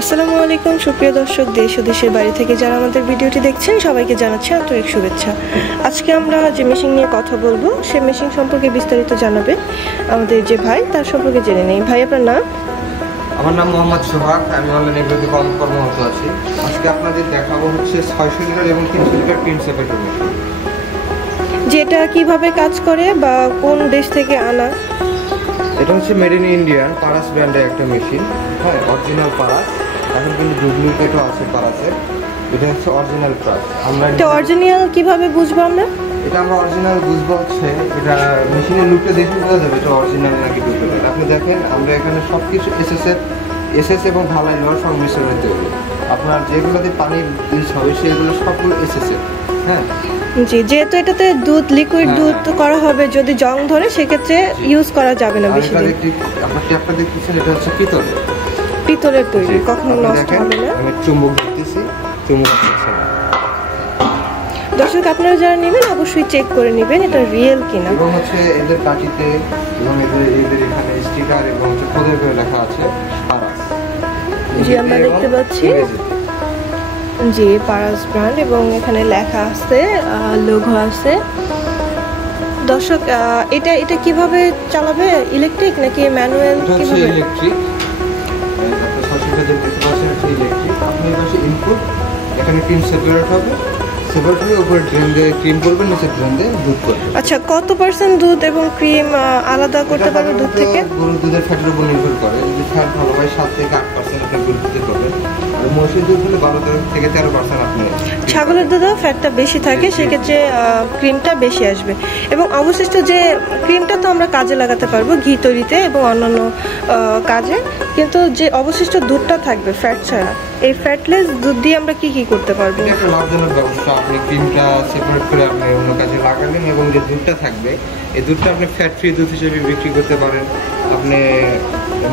আসসালামু আলাইকুম সুপ্রিয় দর্শক, দেশ ও দেশের বাইরে থেকে যারা আমাদের ভিডিওটি দেখছেন সবাইকে জানাচ্ছি আন্তরিক শুভেচ্ছা। আজকে আমরা যে মেশিন নিয়ে কথা বলবো সেই মেশিন সম্পর্কে বিস্তারিত জানাবে আমাদের যে ভাই, তার সম্পর্কে জেনে নেই। ভাই, আপনার নাম? আমার নাম মোহাম্মদ সোহাগ, আমি অনলাইনে কর্মরত আছি। আজকে আপনাদের দেখাবো হচ্ছে 600 লিটার এবং 300 লিটার ক্রিম সেপারেটর মেশিন। যেটা কিভাবে কাজ করে বা কোন দেশ থেকে আনা? এটা হচ্ছে মেড ইন ইন্ডিয়ান পারাস ব্র্যান্ডের একটা মেশিন। হ্যাঁ, অরিজিনাল পারাস। এখন কিন্তু ডুপ্লিকেটও আছে পারাসের। এটা হচ্ছে অরিজিনাল পারাস। তো অরিজিনাল কিভাবে বুঝবো আমরা? এটা আমরা অরিজিনাল বুঝবো হচ্ছে এটা মেশিনের লুকটা দেখে বোঝা যাবে এটা অরিজিনাল নাকি ডুপ্লিকেট। আপনি দেখেন আমরা এখানে সব কিছু এসএস এবং ঢালাই লোহার সংমিশ্রণে তৈরি। আপনার যেগুলোতে পানি ইউজ হবে সেগুলো সবগুলো এসএস এর। হ্যাঁ জি, যেহেতু এটাতে দুধ, লিকুইড দুধ করা হবে, যদি জং ধরে সেক্ষেত্রে ইউজ করা যাবে না বেশি দিন। আপনার ট্যাপটা দেখতেছেন, এটা হচ্ছে পিতলের তৈরি, কখনো নষ্ট হবে না। আমি চুম্বক দেখতেছি, চুম্বক আছে না। দর্শক, আপনারা যারা নেবেন অবশ্যই চেক করে নেবেন এটা রিয়েল কিনা। এবং হচ্ছে এদের কাঠিতে এবং এদের এখানে স্টিকার এবং খোদাই করে লেখা আছে পারাস। জি, আমরা দেখতে পাচ্ছি জি পারাস ব্র্যান্ড এবং এখানে লেখা আছে, লোগো আছে। দর্শক, এটা কিভাবে চালাবে? ইলেকট্রিক নাকি ম্যানুয়াল? কিভাবে? ইলেকট্রিক। আপনি সরাসরি দেখতে পাচ্ছেন এটা ইলেকট্রিক। আপনি পাশে ইনপুট, এখানে ক্রিম সেপারেট হবে। সেপারেট হয়ে উপরে ড্রেন দিয়ে ক্রিম করবেন, নিচে ড্রেন দিয়ে দুধ করবেন। আচ্ছা, কত পার্সেন্ট দুধ এবং ক্রিম আলাদা করতে পারবে দুধ থেকে? গরুর দুধের ফ্যাটের উপর নির্ভর করে। যদি ফ্যাট ভালো হয় 7 থেকে 8% আপনি গরুর দুধে করবেন। আর মহিষের দুধ হলে 12 থেকে 13% আপনি। ছাগলের দুধেও ফ্যাটটা বেশি থাকে, সেক্ষেত্রে ক্রিমটা বেশি আসবে। এবং অবশিষ্ট যে ক্রিমটা তো আমরা কাজে লাগাতে পারবো ঘি তৈরিতে এবং অন্যান্য কাজে, কিন্তু যে অবশিষ্ট দুধটা থাকবে ফ্যাট ছাড়া, এই ফ্যাটলেস দুধ দিয়ে আমরা কি করতে পারবো? এটা একটা লাভজনক ব্যবস্থা। আপনি ক্রিমটা সেপারেট করে আপনি অন্য কাজে লাগালেন এবং যে দুধটা থাকবে এই দুধটা আপনি ফ্যাট ফ্রি দুধ হিসেবে বিক্রি করতে পারেন। আপনি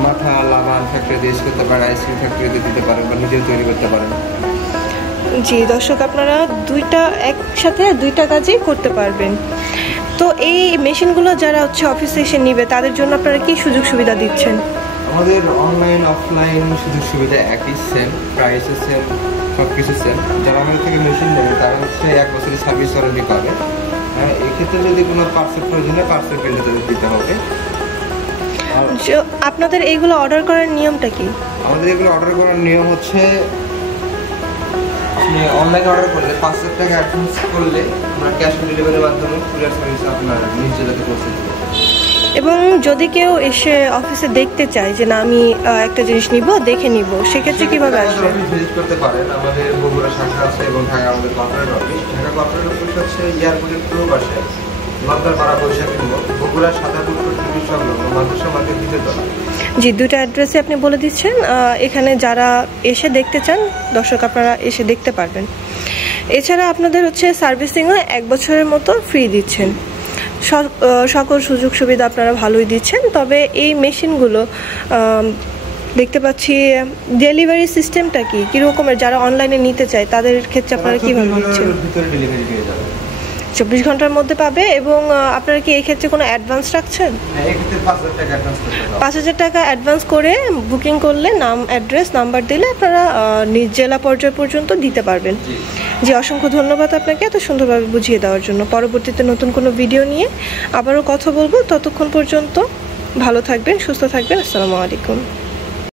মাথা লাবান ফ্যাক্টরিতে ইউজ করতে পারেন, আইসক্রিম ফ্যাক্টরিতে দিতে পারেন বা নিজেও তৈরি করতে পারেন। জি দর্শক, আপনারা একসাথে দুইটা কাজই করতে পারবেন। তো এই মেশিনগুলো যারা হচ্ছে অফিসে এসে নিবে তাদের জন্য আপনারা কি সুযোগ সুবিধা দিচ্ছেন? আমাদের অনলাইন অফলাইন সুযোগ সুবিধা একই, সেম প্রাইস, সেম সব কিছু সেম। যারা আমাদের থেকে মেশিন নেবে তারা হচ্ছে 1 বছরের সার্ভিস ওয়ারেন্টি পাবে। হ্যাঁ, এক্ষেত্রে যদি কোনো পার্সেল প্রয়োজন হয় পার্সেল পেলে তাদের দিতে হবে। আপনাদের এইগুলো অর্ডার করার নিয়মটা কি? আমাদের এগুলো অর্ডার করার নিয়ম হচ্ছে অনলাইনে অর্ডার করলে 5,000 টাকা অ্যাডভান্স করলে আমরা ক্যাশ অন ডেলিভারির মাধ্যমে কুরিয়ার সার্ভিস আপনার নিজ জেলাতে পৌঁছে দেবো। এবং যদি কেউ এসে অফিসে দেখতে চায় যে না আমি একটা জিনিস নিব, দেখে নিব, সেক্ষেত্রে কিভাবে আসবে? ভিজিট করতে পারেন। আমাদের বগুড়া শাখা আছে এবং ঢাকা আমাদের corporate office. Dhaka corporate office হচ্ছে এয়ারপোর্টের পূর্ব পাশে নন্দরপাড়া বৈশাখী মোড়, বগুড়া সাদাপুর সংলগ্ন মাদ্রাসা মার্কেট দ্বিতীয়তলা। জি, দুটো অ্যাড্রেসে আপনি বলে দিচ্ছেন। এখানে যারা এসে দেখতে চান দর্শক, আপনারা এসে দেখতে পারবেন। এছাড়া আপনাদের হচ্ছে সার্ভিসিংও 1 বছরের মতো ফ্রি দিচ্ছেন। সকল সুযোগ সুবিধা আপনারা ভালোই দিচ্ছেন। তবে এই মেশিনগুলো দেখতে পাচ্ছি ডেলিভারি সিস্টেমটা কীরকমের? যারা অনলাইনে নিতে চায় তাদের ক্ষেত্রে আপনারা কীভাবে দিচ্ছেন? 24 ঘন্টার মধ্যে পাবে। এবং আপনারা কি এই ক্ষেত্রে কোনো অ্যাডভান্স রাখছেন? 5,000 টাকা অ্যাডভান্স করে বুকিং করলে নাম, অ্যাড্রেস, নাম্বার দিলে আপনারা নিজ জেলা পর্যায় পর্যন্ত দিতে পারবেন। জি, অসংখ্য ধন্যবাদ আপনাকে এত সুন্দরভাবে বুঝিয়ে দেওয়ার জন্য। পরবর্তীতে নতুন কোনো ভিডিও নিয়ে আবারও কথা বলবো। ততক্ষণ পর্যন্ত ভালো থাকবেন, সুস্থ থাকবেন। আসসালামু আলাইকুম।